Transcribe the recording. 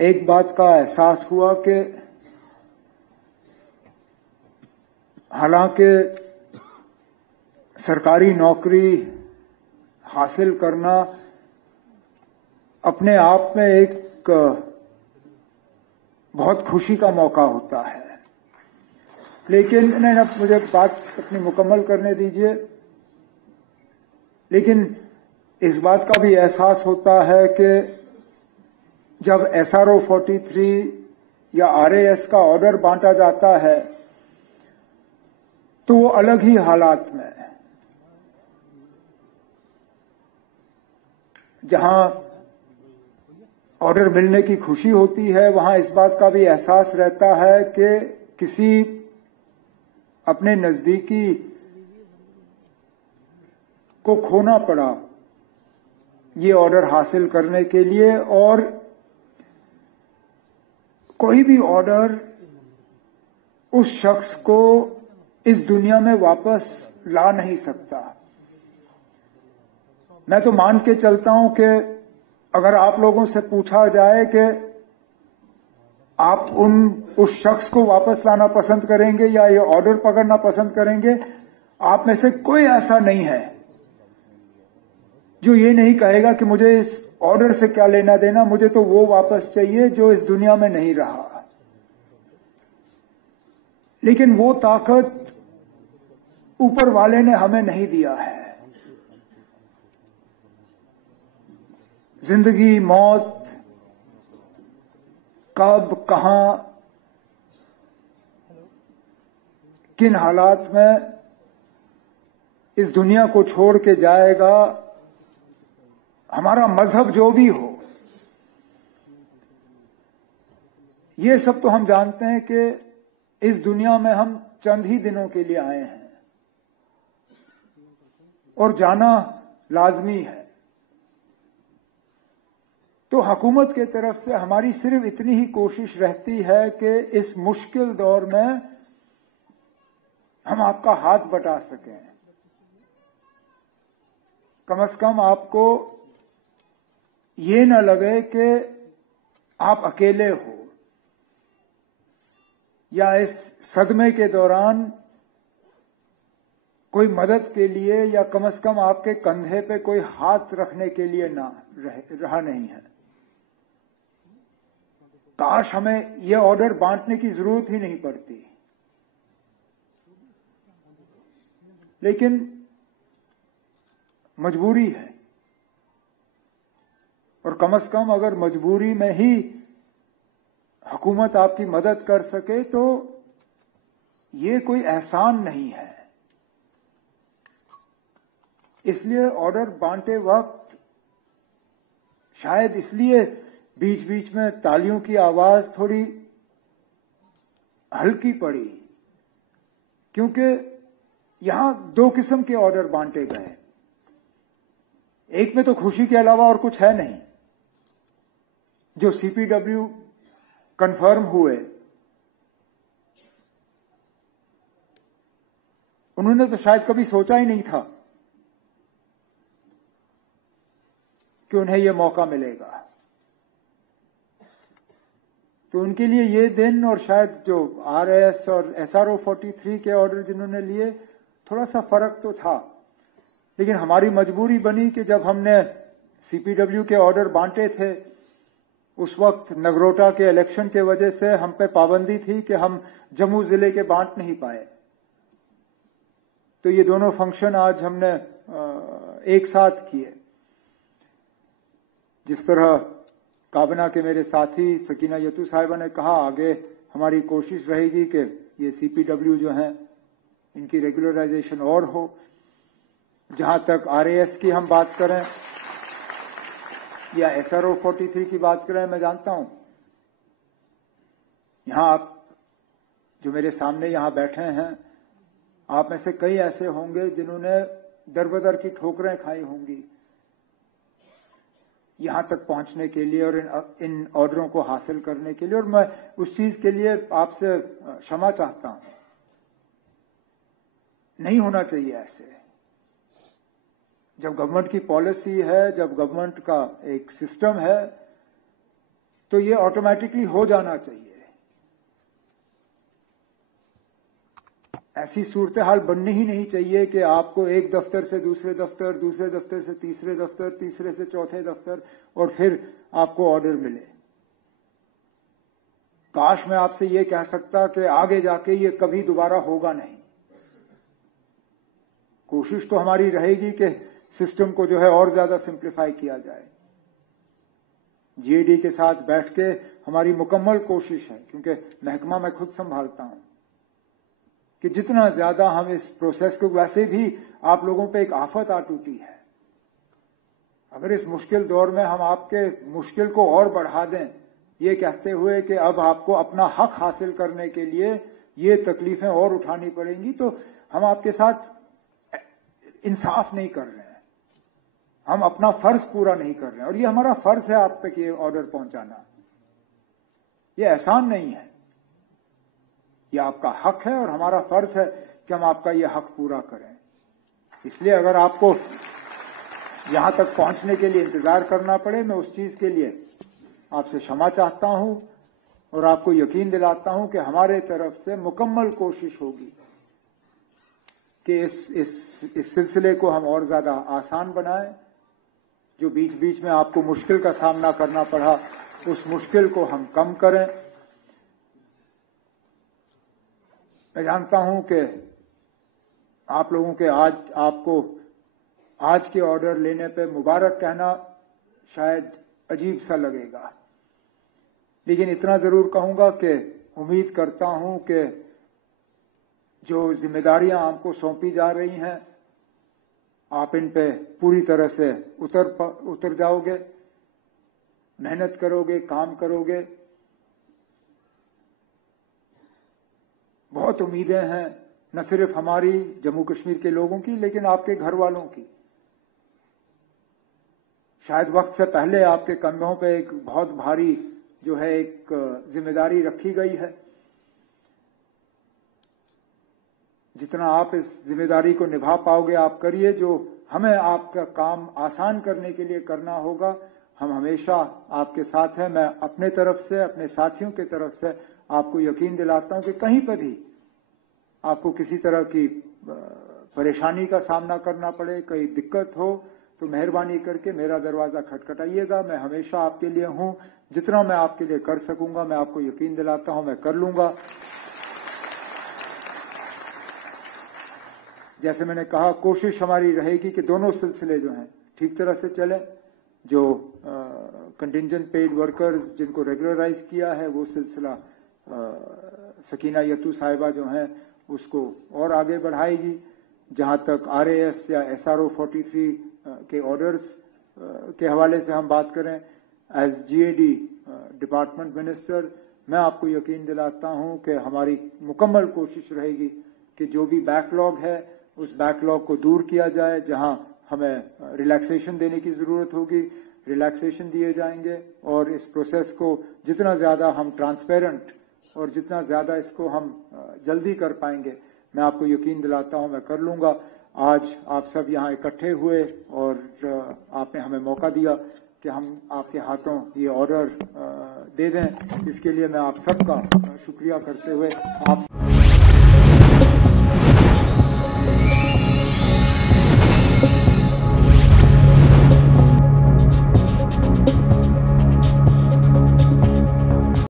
एक बात का एहसास हुआ कि हालांकि सरकारी नौकरी हासिल करना अपने आप में एक बहुत खुशी का मौका होता है, लेकिन नहीं, अब मुझे बात अपनी मुकम्मल करने दीजिए। लेकिन इस बात का भी एहसास होता है कि जब SRO 43 या RAS का ऑर्डर बांटा जाता है तो वो अलग ही हालात में, जहां ऑर्डर मिलने की खुशी होती है, वहां इस बात का भी एहसास रहता है कि किसी अपने नजदीकी को खोना पड़ा ये ऑर्डर हासिल करने के लिए, और कोई भी ऑर्डर उस शख्स को इस दुनिया में वापस ला नहीं सकता। मैं तो मान के चलता हूं कि अगर आप लोगों से पूछा जाए कि आप उस शख्स को वापस लाना पसंद करेंगे या ये ऑर्डर पकड़ना पसंद करेंगे, आप में से कोई ऐसा नहीं है जो ये नहीं कहेगा कि मुझे इस ऑर्डर से क्या लेना देना, मुझे तो वो वापस चाहिए जो इस दुनिया में नहीं रहा। लेकिन वो ताकत ऊपर वाले ने हमें नहीं दिया है। जिंदगी मौत कब कहां किन हालात में इस दुनिया को छोड़ के जाएगा, हमारा मजहब जो भी हो, ये सब तो हम जानते हैं कि इस दुनिया में हम चंद ही दिनों के लिए आए हैं और जाना लाजमी है। तो हुकूमत के तरफ से हमारी सिर्फ इतनी ही कोशिश रहती है कि इस मुश्किल दौर में हम आपका हाथ बटा सकें। कम से कम आपको ये न लगे कि आप अकेले हो, या इस सदमे के दौरान कोई मदद के लिए या कम से कम आपके कंधे पे कोई हाथ रखने के लिए रहा नहीं है। काश हमें यह ऑर्डर बांटने की जरूरत ही नहीं पड़ती, लेकिन मजबूरी है। और कम से कम अगर मजबूरी में ही हुकूमत आपकी मदद कर सके तो ये कोई एहसान नहीं है। इसलिए ऑर्डर बांटे वक्त शायद इसलिए बीच बीच में तालियों की आवाज थोड़ी हल्की पड़ी, क्योंकि यहां दो किस्म के ऑर्डर बांटे गए। एक में तो खुशी के अलावा और कुछ है नहीं। जो CPW कंफर्म हुए, उन्होंने तो शायद कभी सोचा ही नहीं था कि उन्हें यह मौका मिलेगा। तो उनके लिए ये दिन, और शायद जो RAS और SRO 43 के ऑर्डर जिन्होंने लिए, थोड़ा सा फर्क तो था। लेकिन हमारी मजबूरी बनी कि जब हमने CPW के ऑर्डर बांटे थे, उस वक्त नगरोटा के इलेक्शन के वजह से हम पे पाबंदी थी कि हम जम्मू जिले के बांट नहीं पाए। तो ये दोनों फंक्शन आज हमने एक साथ किए। जिस तरह काबना के मेरे साथी सकीना यतू साहिबा ने कहा, आगे हमारी कोशिश रहेगी कि ये CPW जो हैं इनकी रेगुलराइजेशन और हो। जहां तक RAS की हम बात करें या SRO 43 की बात करें, मैं जानता हूं यहां आप जो मेरे सामने यहां बैठे हैं, आप में से कई ऐसे होंगे जिन्होंने दरबदर की ठोकरें खाई होंगी यहां तक पहुंचने के लिए और इन ऑर्डरों को हासिल करने के लिए, और मैं उस चीज के लिए आपसे क्षमा चाहता हूं। नहीं होना चाहिए ऐसे। जब गवर्नमेंट की पॉलिसी है, जब गवर्नमेंट का एक सिस्टम है, तो ये ऑटोमेटिकली हो जाना चाहिए। ऐसी सूरत हाल बननी ही नहीं चाहिए कि आपको एक दफ्तर से दूसरे दफ्तर, दूसरे दफ्तर से तीसरे दफ्तर, तीसरे से चौथे दफ्तर और फिर आपको ऑर्डर मिले। काश मैं आपसे ये कह सकता कि आगे जाके ये कभी दोबारा होगा नहीं। कोशिश तो हमारी रहेगी कि सिस्टम को जो है और ज्यादा सिंप्लीफाई किया जाए। जीएडी के साथ बैठ के हमारी मुकम्मल कोशिश है, क्योंकि महकमा मैं खुद संभालता हूं, कि जितना ज्यादा हम इस प्रोसेस को, वैसे भी आप लोगों पे एक आफत आ टूटी है, अगर इस मुश्किल दौर में हम आपके मुश्किल को और बढ़ा दें ये कहते हुए कि अब आपको अपना हक हासिल करने के लिए ये तकलीफें और उठानी पड़ेंगी, तो हम आपके साथ इंसाफ नहीं कर रहे हैं, हम अपना फर्ज पूरा नहीं कर रहे हैं। और ये हमारा फर्ज है आप तक ये ऑर्डर पहुंचाना, ये एहसान नहीं है, ये आपका हक है और हमारा फर्ज है कि हम आपका ये हक पूरा करें। इसलिए अगर आपको यहां तक पहुंचने के लिए इंतजार करना पड़े, मैं उस चीज के लिए आपसे क्षमा चाहता हूं और आपको यकीन दिलाता हूं कि हमारे तरफ से मुकम्मल कोशिश होगी कि इस सिलसिले को हम और ज्यादा आसान बनाएं। जो बीच बीच में आपको मुश्किल का सामना करना पड़ा, उस मुश्किल को हम कम करें। मैं जानता हूं कि आप लोगों के आपको आज के ऑर्डर लेने पे मुबारक कहना शायद अजीब सा लगेगा, लेकिन इतना जरूर कहूंगा कि उम्मीद करता हूं कि जो जिम्मेदारियां आपको सौंपी जा रही हैं आप इन पे पूरी तरह से उतर जाओगे, मेहनत करोगे, काम करोगे। बहुत उम्मीदें हैं, न सिर्फ हमारी जम्मू कश्मीर के लोगों की, लेकिन आपके घर वालों की। शायद वक्त से पहले आपके कंधों पे एक बहुत भारी जो है एक जिम्मेदारी रखी गई है। जितना आप इस जिम्मेदारी को निभा पाओगे आप करिए। जो हमें आपका काम आसान करने के लिए करना होगा, हम हमेशा आपके साथ हैं। मैं अपने तरफ से, अपने साथियों की तरफ से आपको यकीन दिलाता हूं कि कहीं पर भी आपको किसी तरह की परेशानी का सामना करना पड़े, कोई दिक्कत हो, तो मेहरबानी करके मेरा दरवाजा खटखटाइएगा। मैं हमेशा आपके लिए हूं। जितना मैं आपके लिए कर सकूंगा मैं आपको यकीन दिलाता हूं मैं कर लूंगा। जैसे मैंने कहा, कोशिश हमारी रहेगी कि दोनों सिलसिले जो हैं ठीक तरह से चले। जो कंटिंजेंट पेड वर्कर्स जिनको रेगुलराइज किया है वो सिलसिला सकीना यतू साहिबा जो हैं उसको और आगे बढ़ाएगी। जहां तक RAS या SRO 43 के ऑर्डर्स के हवाले से हम बात करें, एज GAD डिपार्टमेंट मिनिस्टर मैं आपको यकीन दिलाता हूं कि हमारी मुकम्मल कोशिश रहेगी कि जो भी बैकलॉग है उस बैकलॉग को दूर किया जाए। जहां हमें रिलैक्सेशन देने की जरूरत होगी रिलैक्सेशन दिए जाएंगे, और इस प्रोसेस को जितना ज्यादा हम ट्रांसपेरेंट और जितना ज्यादा इसको हम जल्दी कर पाएंगे मैं आपको यकीन दिलाता हूं मैं कर लूंगा। आज आप सब यहाँ इकट्ठे हुए और आपने हमें मौका दिया कि हम आपके हाथों ये ऑर्डर दे दें, इसके लिए मैं आप सबका शुक्रिया करते हुए आप